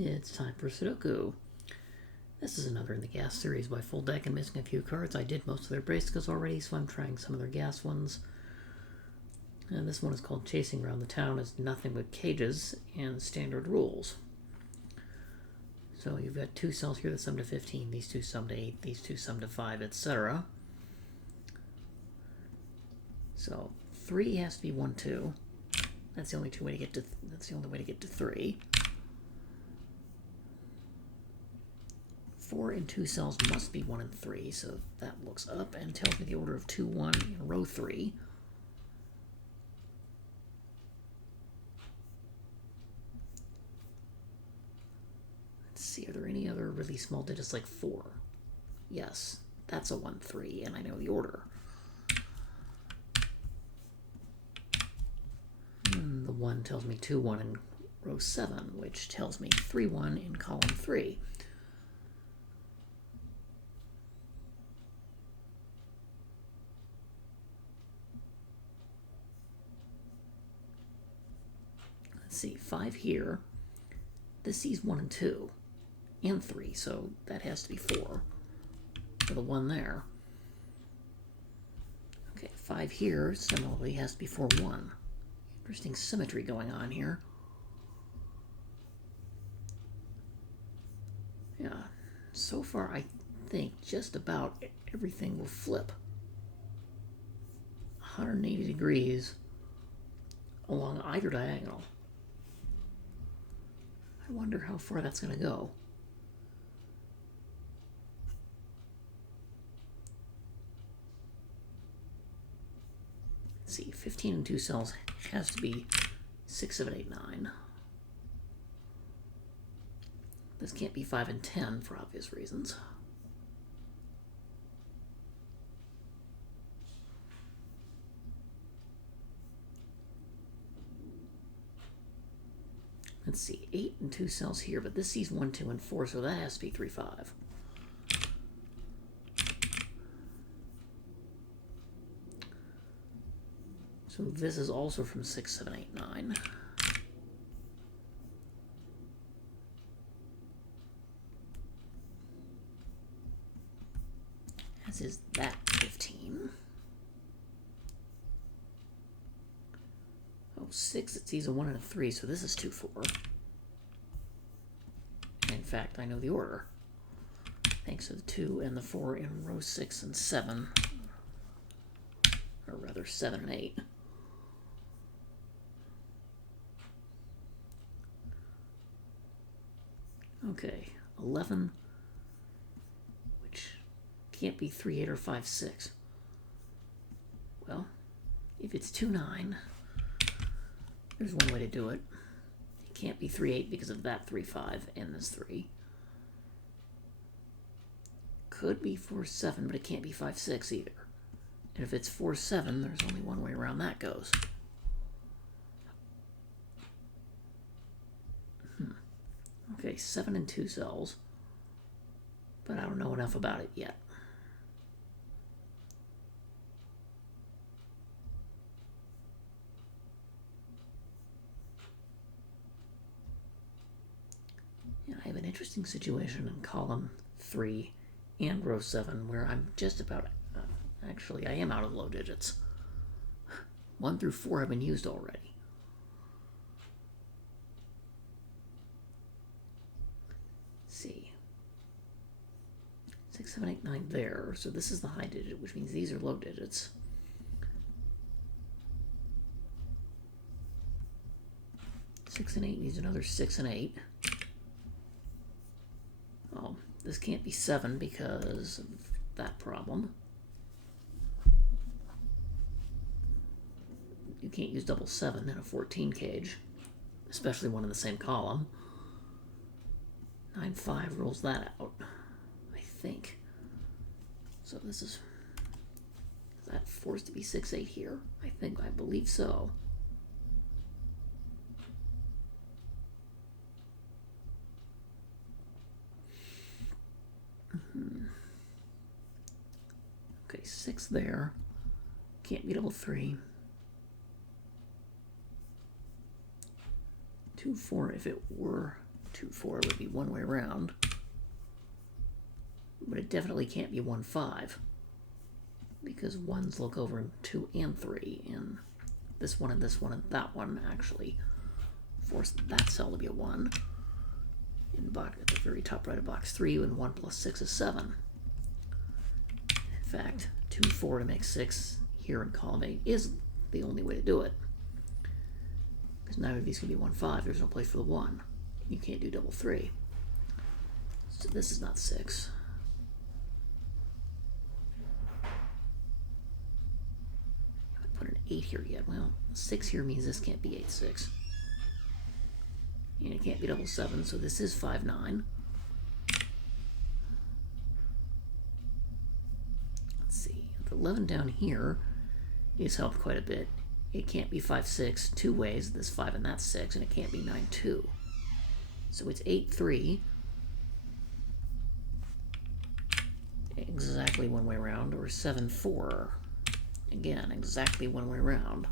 It's time for Sudoku. This is another in the gas series by Full Deck and missing a few cards. I did most of their bracelets already, so I'm trying some of their gas ones. And this one is called Chasing Around the Town. It's nothing but cages and standard rules. So you've got two cells here that sum to 15, these two sum to 8, these two sum to 5, etc. So 3 has to be 1, 2. That's the only way to get to 3. 4 and 2 cells must be 1 and 3, so that looks up and tells me the order of 2, 1 in row 3. Let's see, are there any other really small digits like 4? Yes, that's a 1, 3, and I know the order. And the 1 tells me 2, 1 in row 7, which tells me 3, 1 in column 3. Let's see, 5 here. This sees 1 and 2 and 3, so that has to be 4 for the 1 there. Okay, 5 here similarly has to be 4, 1. Interesting symmetry going on here. Yeah, so far I think just about everything will flip 180 degrees along either diagonal. I wonder how far that's going to go. Let's see, 15 and 2 cells has to be 6, 7, 8, 9. This can't be 5 and 10 for obvious reasons. Let's see, 8 and 2 cells here, but this sees 1, 2, and 4, so that has to be 3, 5. So this is also from 6, 7, 8, 9. As is that 15. Oh, 6, it sees a 1 and a 3, so this is 2, 4. In fact, I know the order. Thanks to the 2 and the 4 in row 6 and 7. Or rather, 7 and 8. Okay, 11, which can't be 3, 8, or 5, 6. Well, if it's 2, 9, there's one way to do it. It can't be 3, 8 because of that 3, 5 and this 3. Could be 4, 7, but it can't be 5, 6 either. And if it's 4, 7, there's only one way around that goes. Okay, 7 and 2 cells, but I don't know enough about it yet. Yeah, I have an interesting situation in column 3 and row 7 where I'm just about, actually I am out of low digits. 1 through 4 have been used already. See, 6, 7, 8, 9 there, so this is the high digit, which means these are low digits. Six and 8 needs another 6 and 8. Oh, this can't be 7 because of that problem. You can't use double 7 in a 14 cage, especially one in the same column. 9, 5 rules that out, I think. So this is that forced to be 6, 8 here? I believe so. Okay, 6 there. Can't be double 3. 2, 4 if it were 2, 4 would be one way around. But it definitely can't be 1, 5. Because 1s look over in 2 and 3. And this one and this one and that one actually force that cell to be a 1. In box, at the very top right of box 3, and 1 plus 6 is 7. In fact, 2, 4 to make 6 here in column 8 is the only way to do it. Because neither of these can be 1, 5. There's no place for the 1. You can't do double 3. So this is not 6. I haven't put an 8 here yet. Well, 6 here means this can't be 8, 6. And it can't be double 7, so this is 5, 9. Let's see. The 11 down here is helped quite a bit. It can't be 5, 6 two ways. This 5 and that's 6, and it can't be 9, 2. So it's 8, 3. Exactly one way around, or 7, 4. Again, exactly one way around.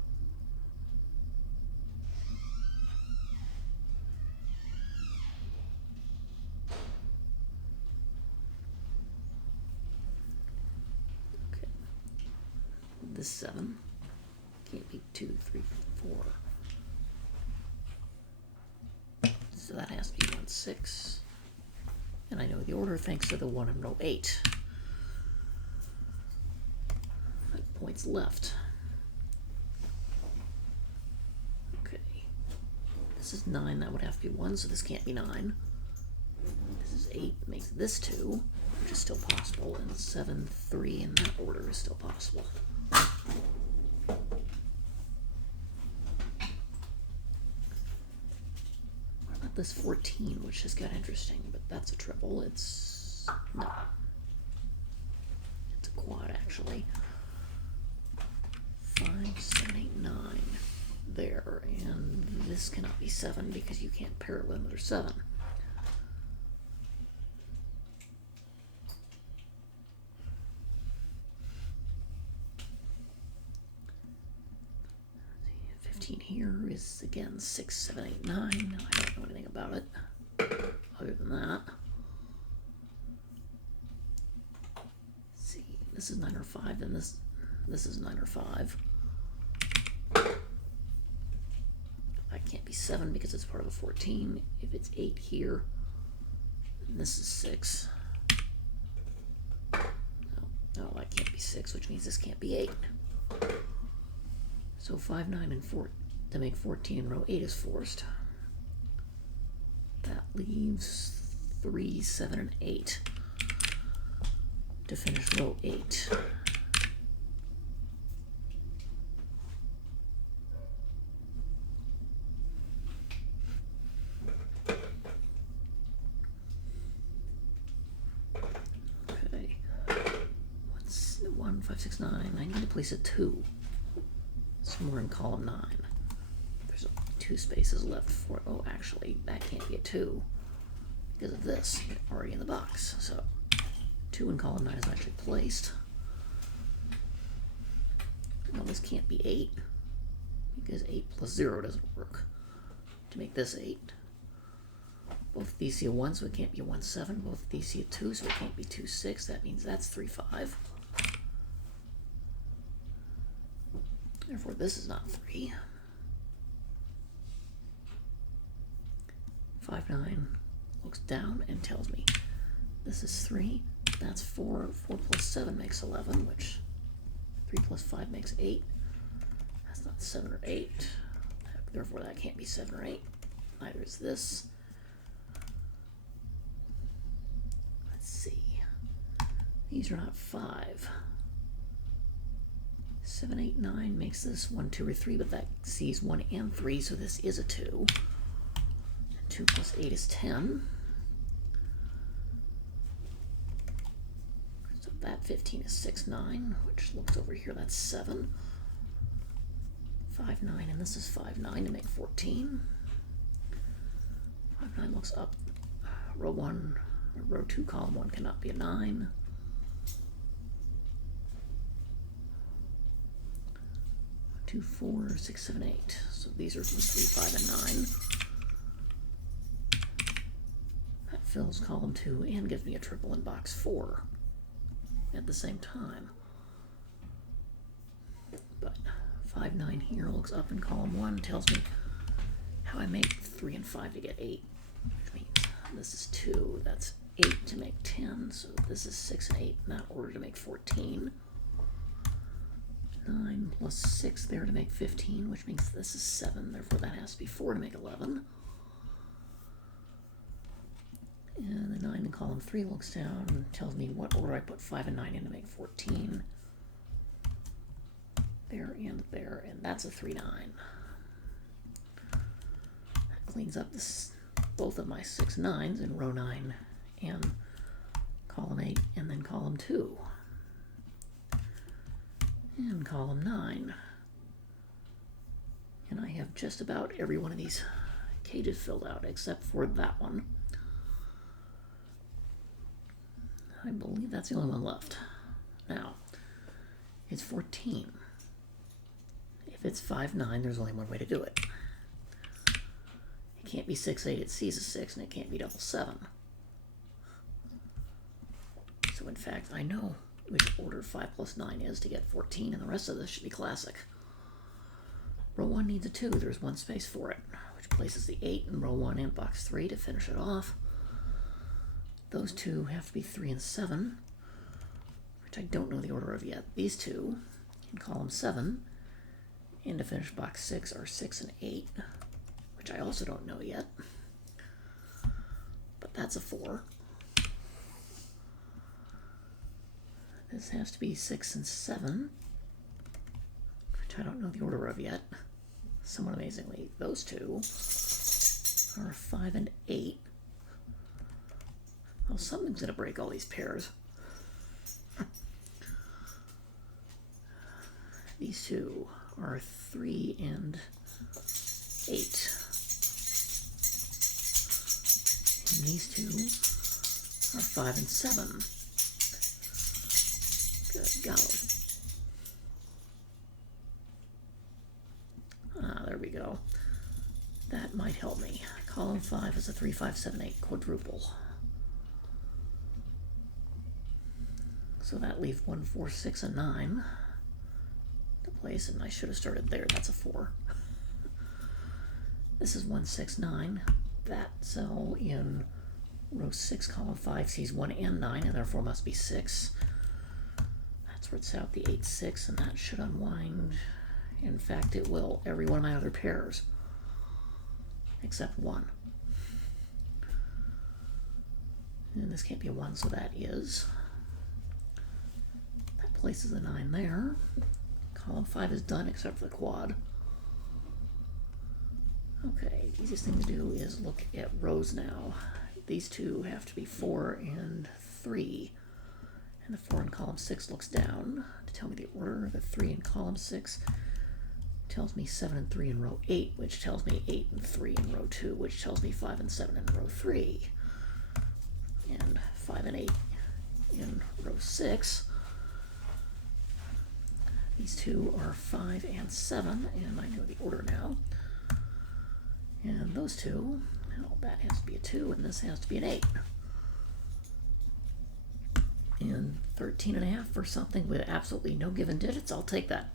Okay. This 7 can't be 2, 3, 4. So that has to be 1, 6. And I know the order thanks to the 1 and row 8. 5 points left. Okay. This is 9, that would have to be 1, so this can't be 9. This is 8, makes this 2, which is still possible, and 7, 3 in that order is still possible. This 14, which just got interesting, but that's a triple. It's no. It's a quad, actually. 5, 7, 8, 9 there, and this cannot be 7 because you can't pair it with another 7. Here is again 6, 7, 8, 9. I don't know anything about it other than that. Let's see, this is 9 or 5, then this is 9 or 5. That can't be 7 because it's part of a 14. If it's 8 here, then this is 6. No, that can't be 6, which means this can't be 8. So 5, 9, and 4 to make 14 in row 8 is forced. That leaves 3, 7, and 8 to finish row 8. Okay. What's 1, 5, 6, 9? I need to place a 2. Somewhere in column 9. There's 2 spaces left for, oh, actually, that can't be a 2 because of this already in the box. So 2 in column 9 is actually placed. No, this can't be 8 because 8 plus 0 doesn't work to make this 8. Both of these see a 1, so it can't be a 1, 7. Both of these see a 2, so it can't be 2, 6. That means that's 3, 5. Therefore, this is not 3. 5, 9 looks down and tells me this is 3. That's 4. 4 plus 7 makes 11, which 3 plus 5 makes 8. That's not 7 or 8. Therefore, that can't be 7 or 8. Neither is this. Let's see. These are not 5. 7, 8, 9 makes this 1, 2, or 3, but that sees 1 and 3, so this is a 2. 2 plus 8 is 10. So that 15 is 6, 9, which looks over here, that's 7. 5, 9, and this is 5, 9 to make 14. 5, 9 looks up. Row 1, row 2, column 1 cannot be a 9. 2, 4, 6, 7, 8. So these are 3, 5, and 9. fills column 2 and gives me a triple in box 4 at the same time. But 5, 9 here looks up in column 1, tells me how I make 3 and 5 to get 8, which means this is 2, that's 8 to make 10, so this is 6 and 8 in that order to make 14. 9 plus 6 there to make 15, which means this is 7, therefore that has to be 4 to make 11. And the 9 in column 3 looks down and tells me what order I put 5 and 9 in to make 14. There, and that's a 3, 9. That cleans up both of my 6 9s in row 9 and column 8, and then column 2. And column 9. And I have just about every one of these cages filled out, except for that one. I believe that's the only one left. Now, it's 14. If it's 5, 9, there's only one way to do it. It can't be 6, 8, it sees a 6, and it can't be double 7. So in fact, I know which order 5 plus 9 is to get 14, and the rest of this should be classic. Row 1 needs a 2. There's one space for it, which places the 8 in row 1 and box 3 to finish it off. Those two have to be 3 and 7, which I don't know the order of yet. These two in column 7, and to finish box 6 are 6 and 8, which I also don't know yet. But that's a 4. This has to be 6 and 7, which I don't know the order of yet. Somewhat amazingly, those two are 5 and 8. Well, something's going to break all these pairs. These two are 3 and 8. And these two are 5 and 7. Good golly. There we go. That might help me. Column 5 is a 3, 5, 7, 8 quadruple. So that leaves 1, 4, 6, and 9 to place, and I should have started there. That's a 4. This is 1, 6, 9. That cell in row 6, column 5 sees 1 and 9, and therefore must be 6. That's where it's out the 8, 6, and that should unwind. In fact, it will every one of my other pairs, except 1. And this can't be a 1, so that is. That places a 9 there. Column 5 is done except for the quad. Okay, the easiest thing to do is look at rows now. These two have to be 4 and 3. And the 4 in column 6 looks down to tell me the order. The 3 in column 6 tells me 7 and 3 in row 8, which tells me 8 and 3 in row 2, which tells me 5 and 7 in row 3. And 5 and 8 in row 6. These two are 5 and 7, and I know the order now. And those two, well, that has to be a 2, and this has to be an 8. And 13 and a half for something with absolutely no given digits, I'll take that.